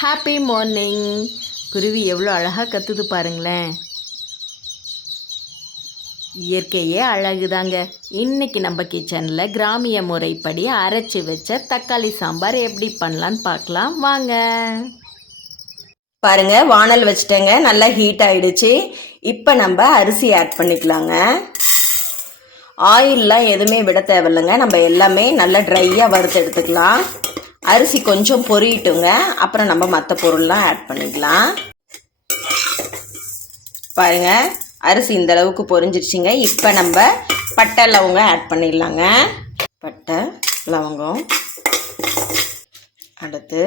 Happy morning. குருவி எவ்வளோ அழகாக கத்துது பாருங்களேன். இயற்கையே அழகுதாங்க. இன்றைக்கி நம்ம கிச்சனில் கிராமிய முறைப்படி அரைச்சி வச்ச தக்காளி சாம்பார் எப்படி பண்ணலான்னு பார்க்கலாம் வாங்க. பாருங்க, வானல் வச்சுட்டேங்க, நல்லா ஹீட் ஆயிடுச்சு. இப்போ நம்ம அரிசி ஆட் பண்ணிக்கலாங்க. ஆயிலெலாம் எதுவுமே விட தேவையில்லைங்க, நம்ம எல்லாமே நல்லா ட்ரையாக வறுத்து எடுத்துக்கலாம். அரிசி கொஞ்சம் பொரியட்டுங்க, அப்புறம் நம்ம மற்ற பொருள்லாம் ஆட் பண்ணிக்கலாம். பாருங்க, அரிசி இந்த அளவுக்கு பொரிஞ்சிருச்சுங்க. இப்போ நம்ம பட்டை லவங்கம் ஆட் பண்ணிடலாங்க. பட்டை லவங்கம், அடுத்து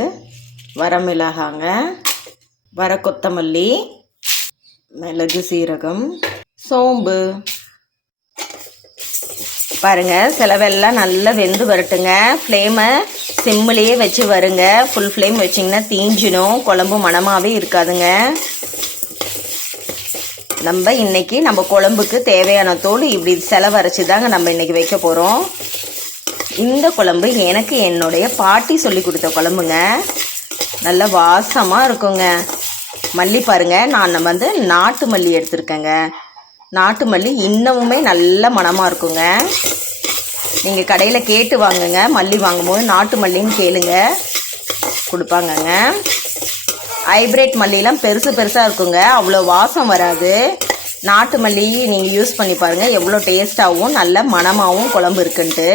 வரமிளகாங்க, வர கொத்தமல்லி, மிளகு சீரகம், சோம்பு. பாருங்க, சிலவெல்லாம் நல்லா வெந்து வரட்டுங்க. ஃப்ளேமை சிம்மிலேயே வச்சு வருங்க. ஃபுல் ஃப்ளேம் வச்சிங்கன்னா தீஞ்சிடும், குழம்பு மணமாகவே இருக்காதுங்க. நம்ம குழம்புக்கு தேவையான தூள் இப்படி செலவரைச்சி தாங்க நம்ம இன்றைக்கி வைக்க போகிறோம். இந்த குழம்பு எனக்கு என்னுடைய பாட்டி சொல்லி கொடுத்த குழம்புங்க. நல்ல வாசமாக இருக்குங்க. மல்லி பாருங்கள், நான் நாட்டு மல்லி எடுத்திருக்கேங்க. நாட்டு மல்லி இன்னமுமே நல்ல மணமாக இருக்குங்க. நீங்கள் கடையில் கேட்டு வாங்குங்க, மல்லி வாங்கும்போது நாட்டு மல்லின்னு கேளுங்க, கொடுப்பாங்கங்க. ஹைப்ரிட் மல்லிலாம் பெருசு பெருசாக இருக்குங்க, அவ்வளோ வாசம் வராது. நாட்டு மல்லி நீங்கள் யூஸ் பண்ணி பாருங்கள், எவ்வளோ டேஸ்ட்டாகவும் நல்ல மணமாகவும் குழம்பு இருக்குன்ட்டு.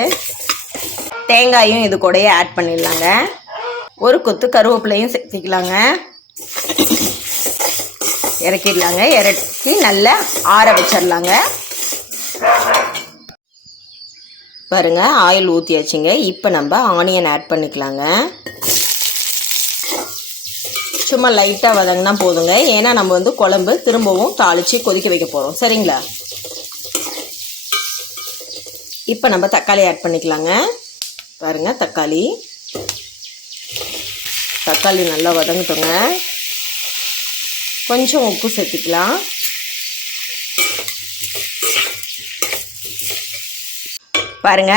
தேங்காயும் இது கூடயே ஆட் பண்ணிடலாங்க. ஒரு கொத்து கருவேப்பிலையும் சேர்த்திக்கலாங்க. இறக்கிடலாங்க. இறக்கி நல்லா ஆற வச்சிடலாங்க. பாருங்க, ஆயில் ஊற்றியாச்சுங்க. இப்போ நம்ம ஆனியன் ஆட் பண்ணிக்கலாங்க. சும்மா லைட்டாக வதங்கினா போதுங்க, ஏன்னா நம்ம குழம்பு திரும்பவும் தாளித்து கொதிக்க வைக்க போகிறோம். சரிங்களா? இப்போ நம்ம தக்காளி ஆட் பண்ணிக்கலாங்க. பாருங்க, தக்காளி நல்லா வதங்கட்டுங்க. கொஞ்சம் உப்பு சேர்த்துக்கலாம். பாருங்க,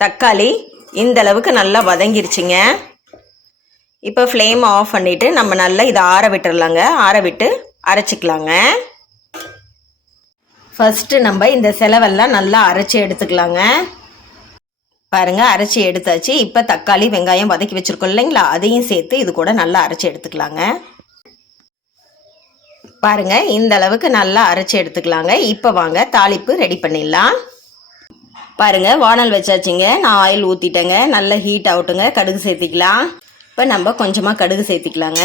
தக்காளி இந்த அளவுக்கு நல்லா வதங்கிருச்சுங்க. இப்போ ஃப்ளேம் ஆஃப் பண்ணிவிட்டு நம்ம நல்லா இதை ஆற விட்டுடலாங்க. ஆற விட்டு அரைச்சிக்கலாங்க. ஃபஸ்ட்டு நம்ம இந்த செலவெல்லாம் நல்லா அரைச்சி எடுத்துக்கலாங்க. பாருங்க, அரைச்சி எடுத்தாச்சு. இப்போ தக்காளி வெங்காயம் வதக்கி வச்சுருக்கோம் இல்லைங்களா, அதையும் சேர்த்து இது கூட நல்லா அரைச்சி எடுத்துக்கலாங்க. பாருங்க, இந்த அளவுக்கு நல்லா அரைச்சி எடுத்துக்கலாங்க. இப்போ வாங்க தாளிப்பு ரெடி பண்ணிடலாம். பாருங்க, வானல் வச்சாச்சுங்க. நான் ஆயில் ஊற்றிட்டேங்க. நல்லா ஹீட் ஆகட்டுங்க. கடுகு சேர்த்திக்கலாம். இப்போ நம்ம கொஞ்சமாக கடுகு சேர்த்திக்கலாங்க.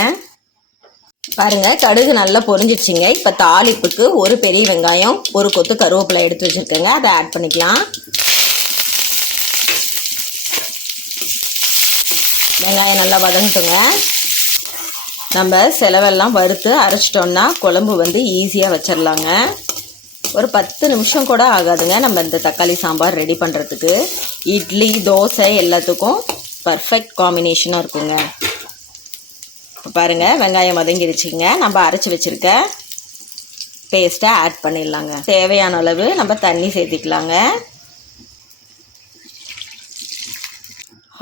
பாருங்க, கடுகு நல்லா பொரிஞ்சிடுச்சிங்க. இப்போ தாளிப்புக்கு ஒரு பெரிய வெங்காயம், ஒரு கொத்து கருவேப்பிலை எடுத்து வச்சுருக்கேங்க, அதை ஆட் பண்ணிக்கலாம். வெங்காயம் நல்லா வதங்கட்டுங்க. நம்ம செலவெல்லாம் வறுத்து அரைச்சிட்டோம்னா குழம்பு ஈஸியாக வச்சிடலாங்க. ஒரு 10 நிமிஷம் கூட ஆகாதுங்க நம்ம இந்த தக்காளி சாம்பார் ரெடி பண்ணுறதுக்கு. இட்லி, தோசை எல்லாத்துக்கும் பர்ஃபெக்ட் காம்பினேஷனாக இருக்குங்க. பாருங்கள், வெங்காயம் வதங்கிடுச்சிங்க. நம்ம அரைச்சி வச்சுருக்க பேஸ்ட்டை ஆட் பண்ணிடலாங்க. தேவையான அளவு நம்ம தண்ணி சேர்த்திக்கலாங்க.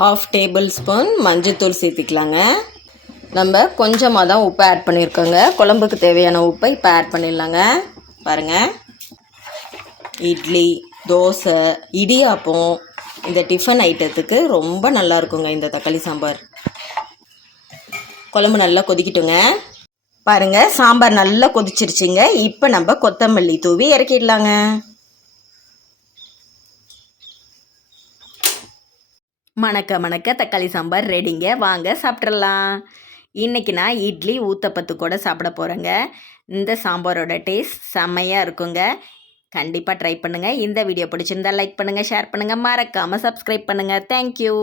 1/2 டேபிள் ஸ்பூன் மஞ்சள்தூள் சேர்த்திக்கலாங்க. நம்ம கொஞ்சமாக தான் உப்பு ஆட் பண்ணியிருக்கோங்க. குழம்புக்கு தேவையான உப்பை இப்போ ஆட் பண்ணிடலாங்க. பாருங்கள், இட்லி, தோசை, இடியாப்பம், இந்த டிஃபன் ஐட்டத்துக்கு ரொம்ப நல்லா இருக்குங்க இந்த தக்காளி சாம்பார். குழம்பு நல்லா கொதிக்கட்டுங்க. பாருங்கள், சாம்பார் நல்லா கொதிச்சிருச்சுங்க. இப்போ நம்ம கொத்தமல்லி தூவி இறக்கிடலாங்க. மணக்க மணக்க தக்காளி சாம்பார் ரெடிங்க. வாங்க சாப்பிட்றலாம். இன்றைக்கி நான் இட்லி ஊத்தப்பத்து கூட சாப்பிட போகிறேங்க. இந்த சாம்பாரோட டேஸ்ட் செம்மையாக இருக்குங்க. கண்டிப்பாக ட்ரை பண்ணுங்கள். இந்த வீடியோ பிடிச்சிருந்தால் லைக் பண்ணுங்கள், ஷேர் பண்ணுங்கள், மறக்காமல் சப்ஸ்கிரைப் பண்ணுங்கள். தேங்க்யூ.